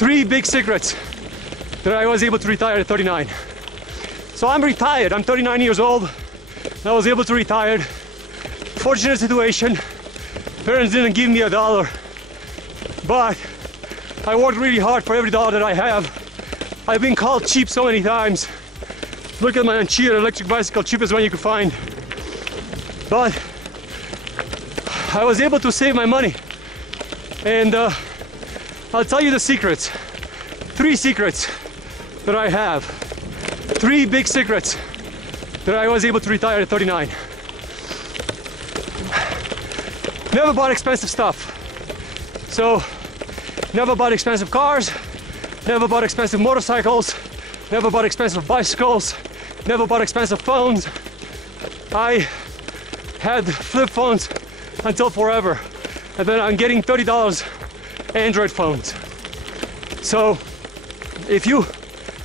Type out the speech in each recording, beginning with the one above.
Three big secrets that I was able to retire at 39. So I'm retired, I'm 39 years old. I was able to retire. Fortunate situation. Parents didn't give me $1, but I worked really hard for every dollar that I have. I've been called cheap so many times. Look at my Anchir electric bicycle, cheapest one you could find. But I was able to save my money. And I'll tell you the secrets. 3 secrets that I have. 3 big secrets that I was able to retire at 39. Never bought expensive stuff. So, never bought expensive cars, never bought expensive motorcycles, never bought expensive bicycles, never bought expensive phones. I had flip phones until forever. And then I'm getting $30 Android phones. So if you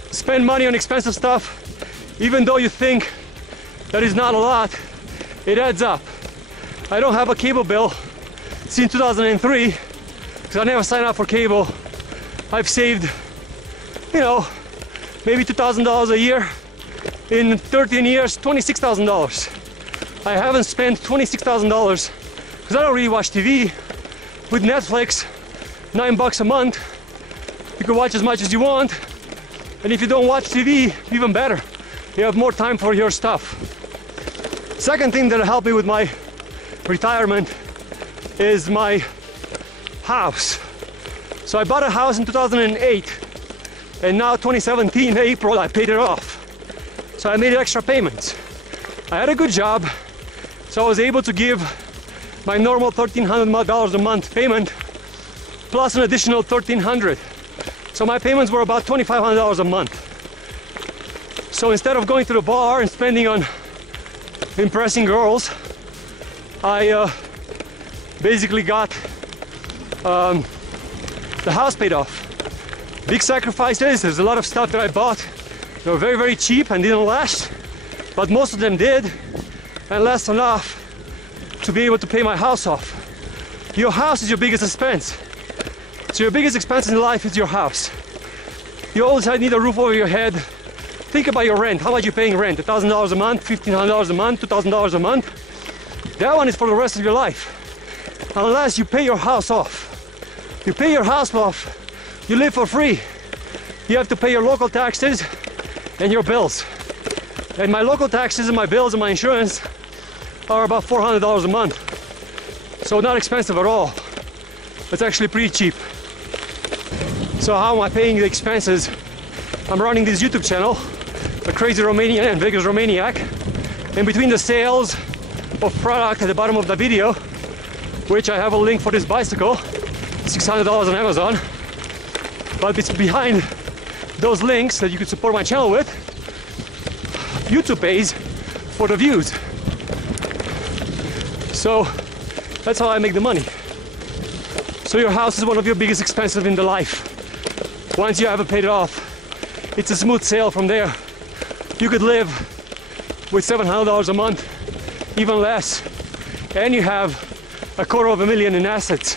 spend money on expensive stuff, even though you think that is not a lot, it adds up. I don't have a cable bill since 2003 because I never signed up for cable. I've saved, you know, maybe $2,000 a year. In 13 years, $26,000. I haven't spent $26,000 because I don't really watch TV. With Netflix, $9 a month, you can watch as much as you want. And if you don't watch TV, even better. You have more time for your stuff. Second thing that helped me with my retirement is my house. So I bought a house in 2008, and now 2017, April, I paid it off. So I made extra payments. I had a good job, so I was able to give my normal $1,300 a month payment plus an additional $1,300. So my payments were about $2,500 a month. So instead of going to the bar and spending on impressing girls, I basically got the house paid off. Big sacrifices. There's a lot of stuff that I bought. They were very, very cheap and didn't last, but most of them did and last enough to be able to pay my house off. Your house is your biggest expense. So your biggest expense in life is your house. You always need a roof over your head. Think about your rent. How much are you paying rent? $1,000 a month, $1,500 a month, $2,000 a month? That one is for the rest of your life. Unless you pay your house off. You pay your house off, you live for free. You have to pay your local taxes and your bills. And my local taxes and my bills and my insurance are about $400 a month. So not expensive at all. It's actually pretty cheap. So how am I paying the expenses? I'm running this YouTube channel, The Crazy Romanian and Vegas Romaniac. And between the sales of product at the bottom of the video, which I have a link for this bicycle, $600 on Amazon. But it's behind those links that you could support my channel with. YouTube pays for the views. So that's how I make the money. So your house is one of your biggest expenses in the life. Once you have it paid off, it's a smooth sail from there. You could live with $700 a month, even less, and you have $250,000 in assets.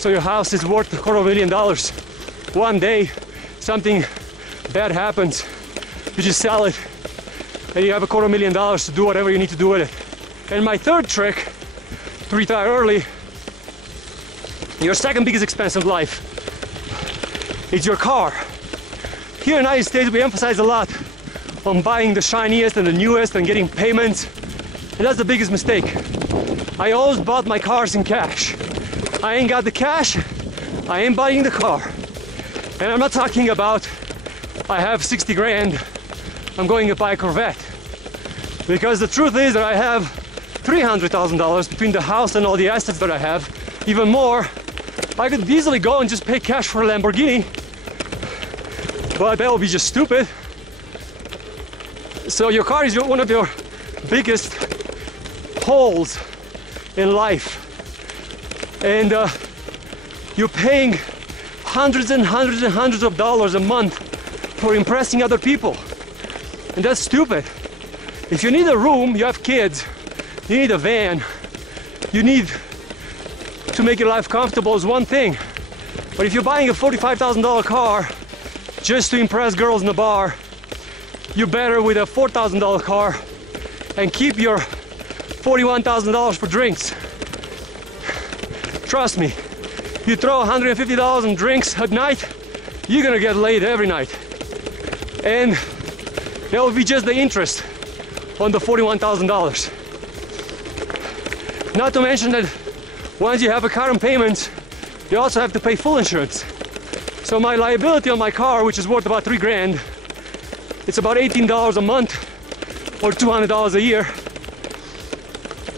So your house is worth $250,000. One day, something bad happens, you just sell it, and you have $250,000 to do whatever you need to do with it. And my third trick to retire early, your second biggest expense in life, is your car. Here in the United States, we emphasize a lot on buying the shiniest and the newest and getting payments, and that's the biggest mistake. I always bought my cars in cash. I ain't got the cash, I ain't buying the car. And I'm not talking about I have 60 grand, I'm going to buy a Corvette. Because the truth is that I have $300,000 between the house and all the assets that I have, even more. I could easily go and just pay cash for a Lamborghini, but that would be just stupid. So your car is one of your biggest holes in life. And you're paying hundreds and hundreds and hundreds of dollars a month for impressing other people. And that's stupid. If you need a room, you have kids, you need a van, you need to make your life comfortable is one thing. But if you're buying a $45,000 car just to impress girls in the bar, you're better with a $4,000 car and keep your $41,000 for drinks. Trust me, you throw $150 in drinks at night, you're gonna get laid every night. And that will be just the interest on the $41,000. Not to mention that once you have a car and payments, you also have to pay full insurance. So my liability on my car, which is worth about $3,000, it's about $18 a month or $200 a year.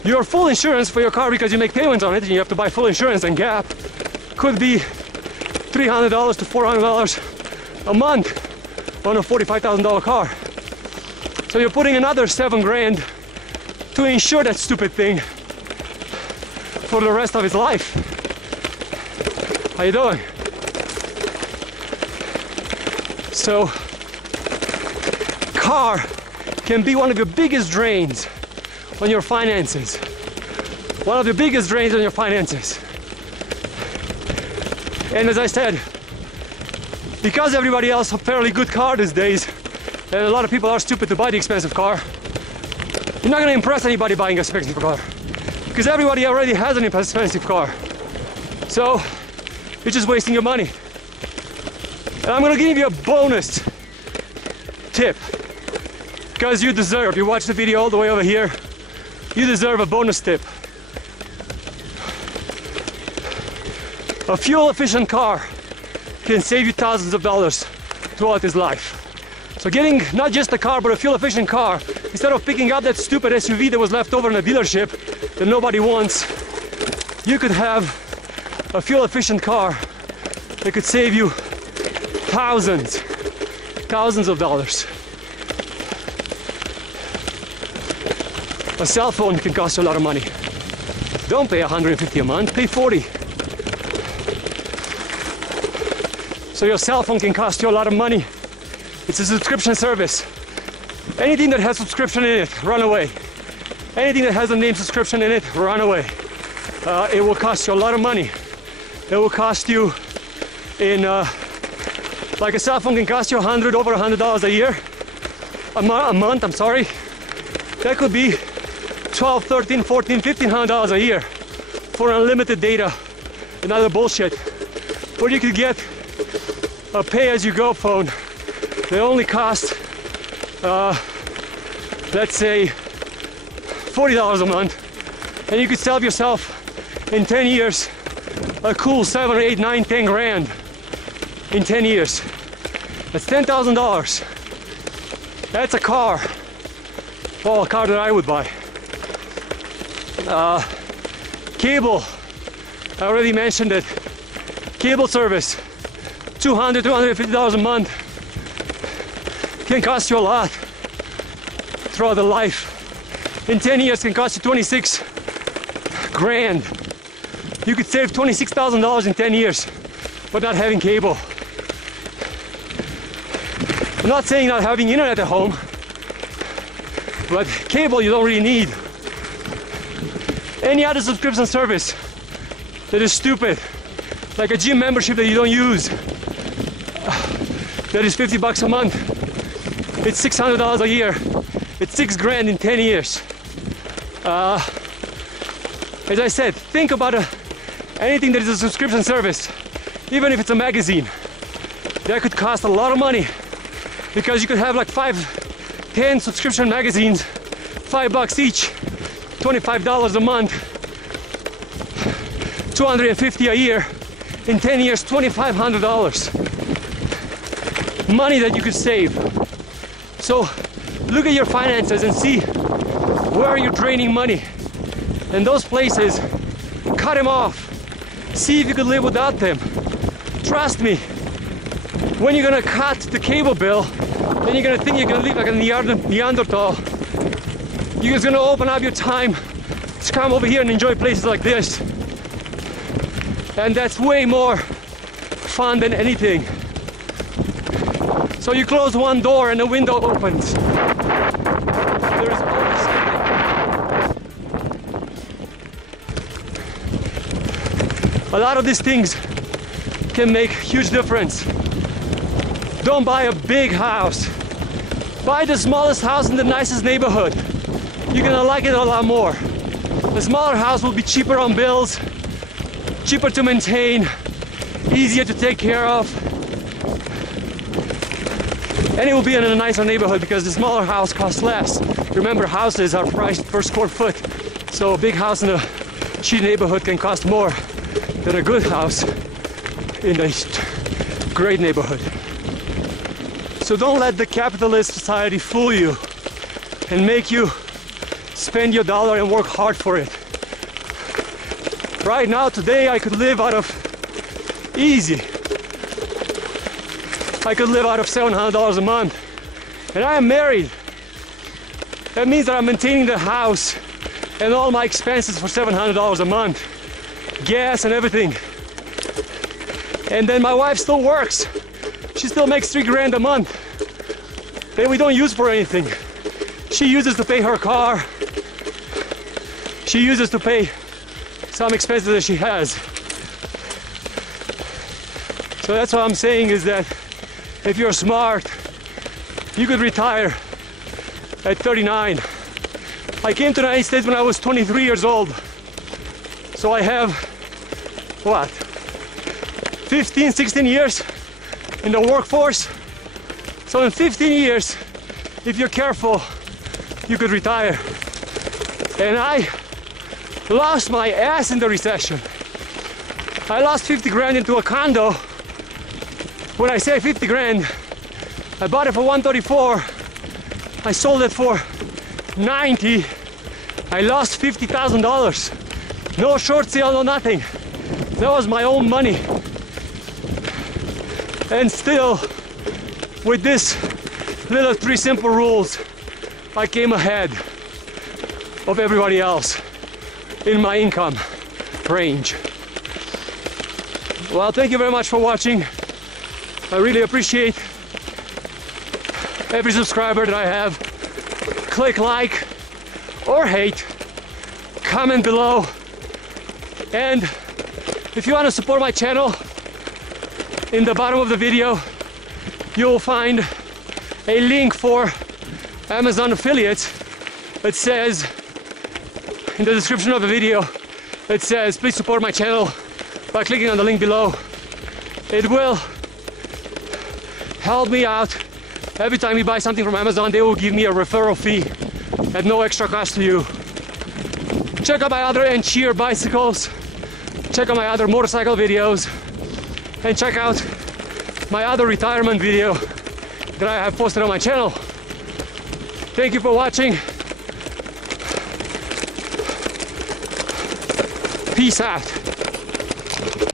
Your full insurance for your car, because you make payments on it and you have to buy full insurance and gap, could be $300 to $400 a month on a $45,000 car. So you're putting another $7,000 to insure that stupid thing for the rest of his life. How you doing? So, car can be one of your biggest drains on your finances. One of the biggest drains on your finances. And as I said, because everybody else has a fairly good car these days, and a lot of people are stupid to buy the expensive car, you're not going to impress anybody buying an expensive car, because everybody already has an expensive car. So you're just wasting your money. And I'm going to give you a bonus tip, because you deserve. You watch the video all the way over here, you deserve a bonus tip. A fuel efficient car can save you thousands of dollars throughout his life. So getting not just a car, but a fuel efficient car, instead of picking up that stupid SUV that was left over in the dealership that nobody wants, you could have a fuel efficient car that could save you thousands of dollars. A cell phone can cost you a lot of money. Don't pay $150 a month, pay $40. So your cell phone can cost you a lot of money. It's a subscription service. Anything that has subscription in it, run away. Anything that has a name subscription in it, run away. It will cost you a lot of money. It will cost you like a cell phone can cost you over $100 a year, a month, I'm sorry. That could be $12, $13, $14, $1,500 a year for unlimited data and other bullshit. Or you could get a pay-as-you-go phone that only costs, let's say, $40 a month, and you could save yourself in 10 years a cool 7 or 8, 9, 10 grand in 10 years. That's $10,000. That's a car. Well, a car that I would buy. Cable. I already mentioned it. Cable service. $200, $250 a month. Can cost you a lot throughout the life. In 10 years can cost you 26 grand. You could save $26,000 in 10 years but not having cable. I'm not saying not having internet at home, but cable you don't really need. Any other subscription service that is stupid, like a gym membership that you don't use, that is $50 a month, it's $600 a year, it's 6 grand in 10 years. As I said, think about anything that is a subscription service, even if it's a magazine. That could cost a lot of money, because you could have like 5, 10 subscription magazines, $5 each, $25 a month, $250 a year, in 10 years, $2,500. Money that you could save. So look at your finances and see where you're draining money. And those places, cut them off. See if you could live without them. Trust me, when you're gonna cut the cable bill, then you're gonna think you're gonna live like a Neanderthal. You're just gonna open up your time to come over here and enjoy places like this. And that's way more fun than anything. So you close one door and the window opens. There is always something. A lot of these things can make huge difference. Don't buy a big house. Buy the smallest house in the nicest neighborhood. You're gonna like it a lot more. The smaller house will be cheaper on bills, cheaper to maintain, easier to take care of. And it will be in a nicer neighborhood because the smaller house costs less. Remember, houses are priced per square foot. So a big house in a cheap neighborhood can cost more than a good house in a great neighborhood. So don't let the capitalist society fool you and make you spend your dollar and work hard for it. Right now, today, I could live out of easy. I could live out of $700 a month. And I am married. That means that I'm maintaining the house and all my expenses for $700 a month. Gas and everything. And then my wife still works. She still makes $3 grand a month that we don't use for anything. She uses to pay her car. She uses to pay some expenses that she has. So that's what I'm saying is that if you're smart, you could retire at 39. I came to the United States when I was 23 years old. So I have, what, 15, 16 years in the workforce. So in 15 years, if you're careful, you could retire. And I lost my ass in the recession. I lost 50 grand into a condo. When I say 50 grand, I bought it for 134. I sold it for 90. I lost $50,000. No short sale, no nothing. That was my own money. And still, with this little 3 simple rules, I came ahead of everybody else in my income range. Well, thank you very much for watching. I really appreciate every subscriber that I have. Click like or hate, comment below, and if you want to support my channel, in the bottom of the video you'll find a link for Amazon affiliates. It says in the description of the video, it says please support my channel by clicking on the link below. It will help me out. Every time you buy something from Amazon, they will give me a referral fee at no extra cost to you. Check out my other Encheer bicycles, check out my other motorcycle videos, and check out my other retirement video that I have posted on my channel. Thank you for watching. Peace out.